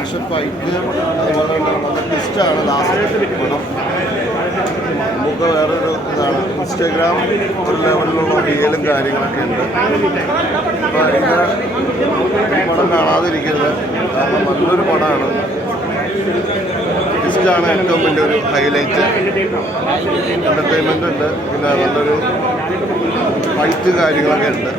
Action fight അതുപോലെ തന്നെ നല്ല ട്വിസ്റ്റാണ് ലാസ്റ്റ് പടം. നമുക്ക് വേറൊരു ഇതാണ് ഇൻസ്റ്റാഗ്രാം ഒരു ലെവലിലുള്ള റിയലും കാര്യങ്ങളൊക്കെ ഉണ്ട്. അപ്പോൾ അതിൻ്റെ പടം കാണാതിരിക്കുന്നത് കാരണം നല്ലൊരു പടമാണ്. ട്വിസ്റ്റാണ് ഏറ്റവും വലിയൊരു ഹൈലൈറ്റ്. എൻ്റർടൈൻമെൻ്റ് ഉണ്ട്, പിന്നെ നല്ലൊരു ഫൈറ്റ് കാര്യങ്ങളൊക്കെ ഉണ്ട്.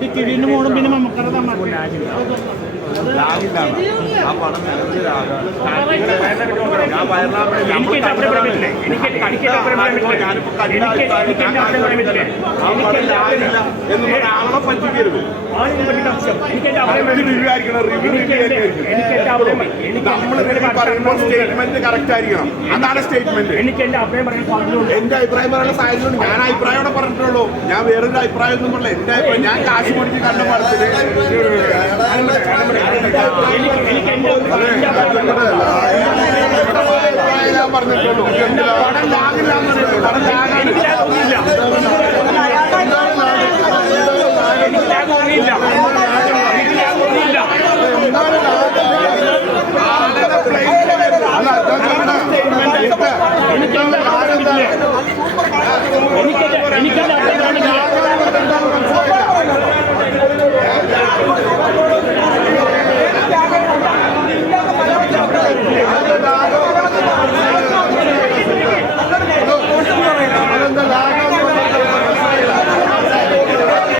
ടിക്കറ്റിന് പോകണം. പിന്നെ മമ്മക്കറ സ്റ്റേറ്റ്മെന്റ് കറക്റ്റ് ആയിരിക്കണം. അതാണ് സ്റ്റേറ്റ്മെന്റ്. എനിക്ക് എന്റെ അഭിപ്രായം പറയാൻ പറഞ്ഞിട്ടുണ്ട്. എന്റെ അഭിപ്രായം പറയാനുള്ള സാഹചര്യം ഞാൻ അഭിപ്രായം പറഞ്ഞിട്ടുള്ളൂ. ഞാൻ വേറൊരു അഭിപ്രായം ഒന്നും പറഞ്ഞില്ല. എന്റെ അഭിപ്രായം ഞാൻ കാശ് മുടക്കി കണ്ട പടത്തില് ഞാൻ പറഞ്ഞിട്ടുള്ളൂ. പടം ലാഗില്ല.